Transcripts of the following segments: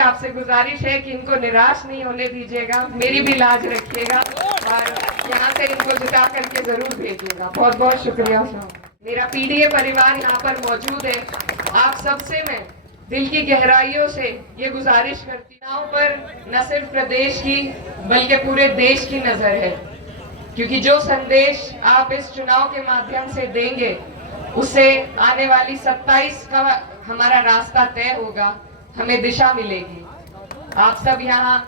आपसे गुजारिश है कि इनको निराश नहीं होने दीजिएगा, मेरी भी लाज रखिएगा और यहाँ से इनको जिता करके जरूर भेजिएगा। बहुत बहुत शुक्रिया। मेरा पीडीए परिवार यहाँ पर मौजूद है। आप सबसे मैं दिल की गहराइयों से ये गुजारिश करती हूँ, चुनाव पर न सिर्फ प्रदेश की बल्कि पूरे देश की नजर है, क्योंकि जो संदेश आप इस चुनाव के माध्यम से देंगे उससे आने वाली 27 का हमारा रास्ता तय होगा, हमें दिशा मिलेगी। आप सब यहाँ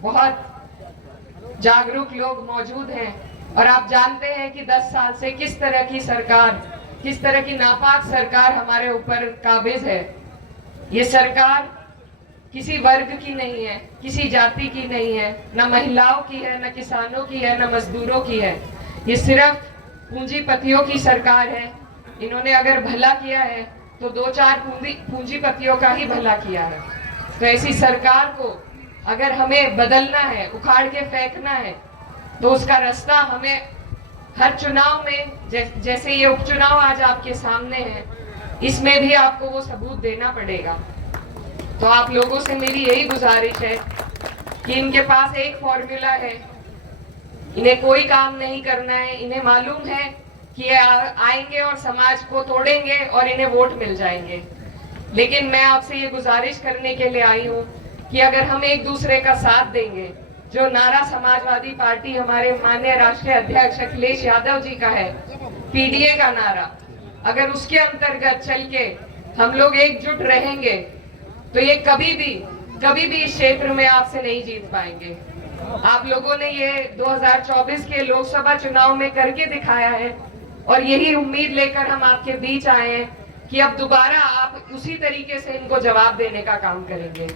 बहुत जागरूक लोग मौजूद हैं और आप जानते हैं कि 10 साल से किस तरह की सरकार, किस तरह की नापाक सरकार हमारे ऊपर काबिज है। ये सरकार किसी वर्ग की नहीं है, किसी जाति की नहीं है, न महिलाओं की है, न किसानों की है, न मजदूरों की है। ये सिर्फ पूंजीपतियों की सरकार है। इन्होंने अगर भला किया है तो 2-4 पूंजीपतियों का ही भला किया है। तो ऐसी सरकार को अगर हमें बदलना है, उखाड़ के फेंकना है, तो उसका रास्ता हमें हर चुनाव में, जैसे ये उपचुनाव आज आपके सामने है, इसमें भी आपको वो सबूत देना पड़ेगा। तो आप लोगों से मेरी यही गुजारिश है कि इनके पास एक फॉर्मूला है, इन्हें कोई काम नहीं करना है। इन्हें मालूम है कि ये आएंगे और समाज को तोड़ेंगे और इन्हें वोट मिल जाएंगे। लेकिन मैं आपसे ये गुजारिश करने के लिए आई हूँ कि अगर हम एक दूसरे का साथ देंगे, जो नारा समाजवादी पार्टी हमारे माननीय राष्ट्रीय अध्यक्ष अखिलेश यादव जी का है, पीडीए का नारा, अगर उसके अंतर्गत चल के हम लोग एकजुट रहेंगे तो ये कभी भी इस क्षेत्र में आपसे नहीं जीत पाएंगे। आप लोगों ने ये 2024 के लोकसभा चुनाव में करके दिखाया है और यही उम्मीद लेकर हम आपके बीच आए हैं कि अब दोबारा आप उसी तरीके से इनको जवाब देने का काम करेंगे।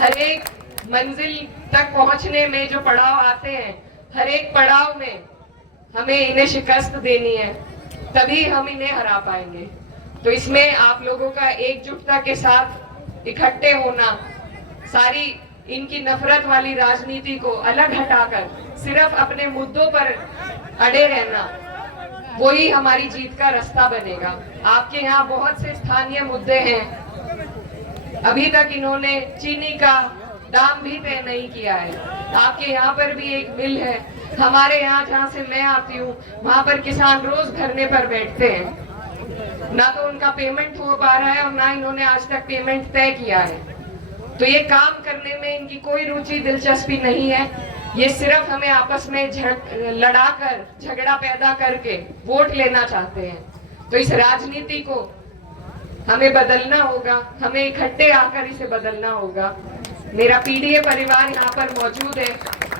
हर एक मंजिल तक पहुंचने में जो पड़ाव आते हैं, हर एक पड़ाव में हमें इन्हें शिकस्त देनी है, तभी हम इन्हें हरा पाएंगे। तो इसमें आप लोगों का एकजुटता के साथ इकट्ठे होना, सारी इनकी नफरत वाली राजनीति को अलग हटाकर सिर्फ अपने मुद्दों पर अड़े रहना, वही हमारी जीत का रास्ता बनेगा। आपके यहाँ बहुत से स्थानीय मुद्दे हैं, अभी तक इन्होंने चीनी का दाम भी तय नहीं किया है। आपके यहाँ पर भी एक मिल है, हमारे यहाँ जहाँ से मैं आती हूँ वहाँ पर किसान रोज धरने पर बैठते हैं, ना तो उनका पेमेंट हो पा रहा है और ना इन्होंने आज तक पेमेंट तय किया है। तो ये काम करने में इनकी कोई रुचि दिलचस्पी नहीं है। ये सिर्फ हमें आपस में लड़ाकर, झगड़ा पैदा करके वोट लेना चाहते हैं। तो इस राजनीति को हमें बदलना होगा, हमें इकट्ठे आकर इसे बदलना होगा। मेरा पीडीए परिवार यहाँ पर मौजूद है।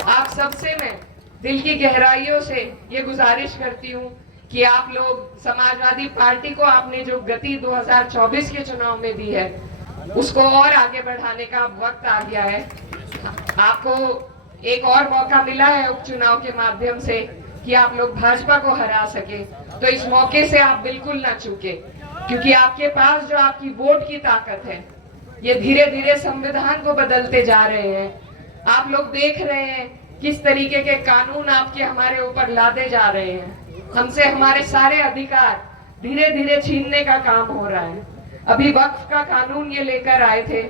आप सबसे मैं दिल की गहराइयों से ये गुजारिश करती हूँ कि आप लोग समाजवादी पार्टी को आपने जो गति 2024 के चुनाव में दी है, उसको और आगे बढ़ाने का वक्त आ गया है। आपको एक और मौका मिला है उपचुनाव के माध्यम से कि आप लोग भाजपा को हरा सके, तो इस मौके से आप बिल्कुल ना चूके, क्योंकि आपके पास जो आपकी वोट की ताकत है, ये धीरे धीरे संविधान को बदलते जा रहे हैं। आप लोग देख रहे हैं किस तरीके के कानून आपके हमारे ऊपर लादे जा रहे हैं। हमसे हमारे सारे अधिकार धीरे धीरे छीनने का काम हो रहा है। अभी वक्फ का कानून ये लेकर आए थे,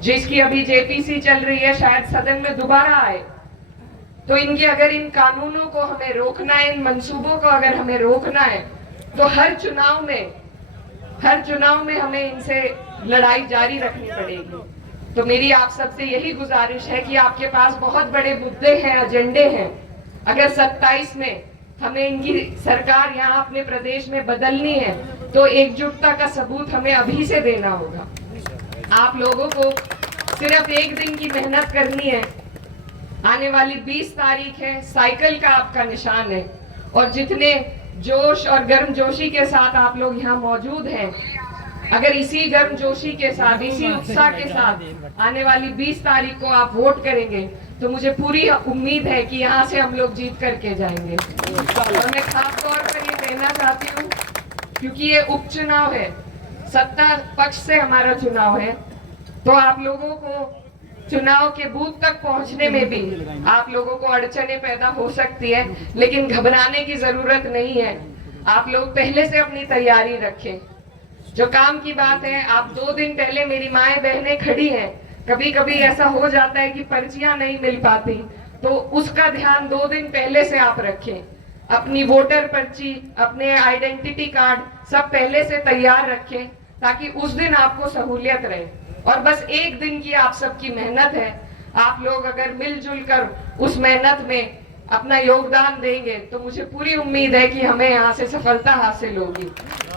जिसकी अभी जेपीसी चल रही है, शायद सदन में दोबारा आए। तो इनके अगर इन कानूनों को हमें रोकना है, इन मंसूबों को अगर हमें रोकना है, तो हर चुनाव में हमें इनसे लड़ाई जारी रखनी पड़ेगी। तो मेरी आप सबसे यही गुजारिश है कि आपके पास बहुत बड़े मुद्दे हैं, एजेंडे हैं। अगर 27 में हमें इनकी सरकार यहाँ अपने प्रदेश में बदलनी है, तो एकजुटता का सबूत हमें अभी से देना होगा। आप लोगों को सिर्फ एक दिन की मेहनत करनी है। आने वाली 20 तारीख है, साइकिल का आपका निशान है, और जितने जोश और गर्मजोशी के साथ आप लोग यहाँ मौजूद हैं, अगर इसी गर्मजोशी के साथ, इसी उत्साह के साथ आने वाली 20 तारीख को आप वोट करेंगे, तो मुझे पूरी उम्मीद है कि यहाँ से हम लोग जीत करके जाएंगे। और मैं खास तौर पर ये कहना चाहती हूँ, क्योंकि ये उपचुनाव है, सत्ता पक्ष से हमारा चुनाव है, तो आप लोगों को चुनाव के बूथ तक पहुंचने में भी आप लोगों को अड़चनें पैदा हो सकती है, लेकिन घबराने की जरूरत नहीं है। आप लोग पहले से अपनी तैयारी रखें। जो काम की बात है, आप 2 दिन पहले मेरी माएं बहनें खड़ी हैं, कभी कभी ऐसा हो जाता है कि पर्चियां नहीं मिल पाती, तो उसका ध्यान 2 दिन पहले से आप रखें। अपनी वोटर पर्ची, अपने आइडेंटिटी कार्ड सब पहले से तैयार रखें, ताकि उस दिन आपको सहूलियत रहे। और बस 1 दिन की आप सबकी मेहनत है, आप लोग अगर मिलजुल कर उस मेहनत में अपना योगदान देंगे तो मुझे पूरी उम्मीद है कि हमें यहाँ से सफलता हासिल होगी।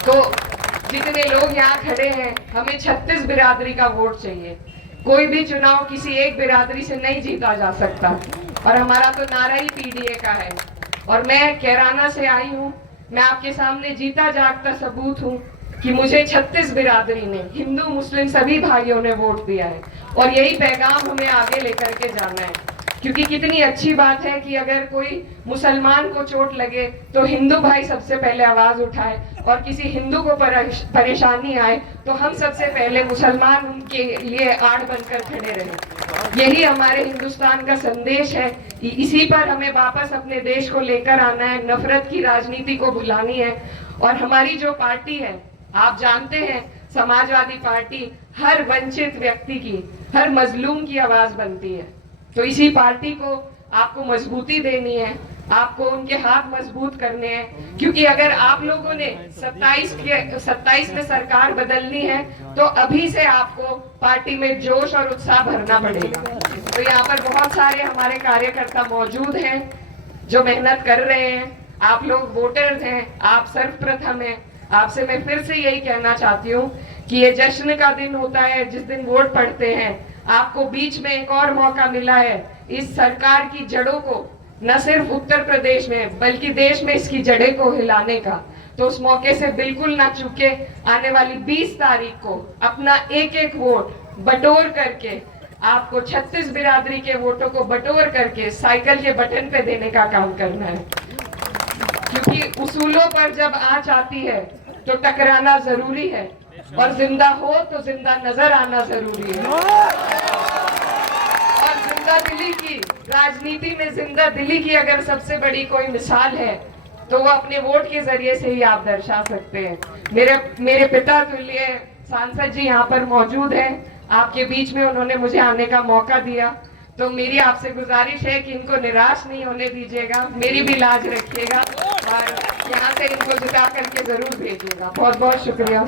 तो जितने लोग यहाँ खड़े हैं, हमें 36 बिरादरी का वोट चाहिए। कोई भी चुनाव किसी एक बिरादरी से नहीं जीता जा सकता, और हमारा तो नारा ही पीडीए का है। और मैं कैराना से आई हूँ, मैं आपके सामने जीता जागता सबूत हूँ कि मुझे 36 बिरादरी ने, हिंदू मुस्लिम सभी भाइयों ने वोट दिया है, और यही पैगाम हमें आगे लेकर के जाना है। क्योंकि कितनी अच्छी बात है कि अगर कोई मुसलमान को चोट लगे तो हिंदू भाई सबसे पहले आवाज उठाए, और किसी हिंदू को परेशानी आए तो हम सबसे पहले मुसलमान उनके लिए आड़ बनकर खड़े रहे। यही हमारे हिंदुस्तान का संदेश है। इसी पर हमें वापस अपने देश को लेकर आना है, नफरत की राजनीति को भुलानी है। और हमारी जो पार्टी है, आप जानते हैं, समाजवादी पार्टी हर वंचित व्यक्ति की, हर मजलूम की आवाज बनती है। तो इसी पार्टी को आपको मजबूती देनी है, आपको उनके हाथ मजबूत करने हैं। क्योंकि अगर आप लोगों ने 27 में सरकार बदलनी है तो अभी से आपको पार्टी में जोश और उत्साह भरना पड़ेगा। तो यहाँ पर बहुत सारे हमारे कार्यकर्ता मौजूद हैं जो मेहनत कर रहे हैं। आप लोग वोटर्स हैं, आप सर्वप्रथम हैं। आपसे मैं फिर से यही कहना चाहती हूँ कि ये जश्न का दिन होता है जिस दिन वोट पड़ते हैं। आपको बीच में एक और मौका मिला है इस सरकार की जड़ों को न सिर्फ उत्तर प्रदेश में बल्कि देश में इसकी जड़ें को हिलाने का। तो उस मौके से बिल्कुल ना चूके। आने वाली 20 तारीख को अपना एक वोट बटोर करके, आपको 36 बिरादरी के वोटों को बटोर करके साइकिल के बटन पे देने का काम करना है। क्योंकि उसूलों पर जब आंच आती है तो टकराना जरूरी है, और जिंदा हो तो जिंदा नजर आना जरूरी है। और जिंदा दिली की राजनीति में, जिंदा दिली की अगर सबसे बड़ी कोई मिसाल है तो वो अपने वोट के जरिए से ही आप दर्शा सकते हैं। मेरे पिता तुल्य सांसद जी यहाँ पर मौजूद हैं, आपके बीच में उन्होंने मुझे आने का मौका दिया। तो मेरी आपसे गुजारिश है कि इनको निराश नहीं होने दीजिएगा, मेरी भी लाज रखिएगा, और यहाँ से इनको जिता करके जरूर भेजिएगा। बहुत बहुत शुक्रिया।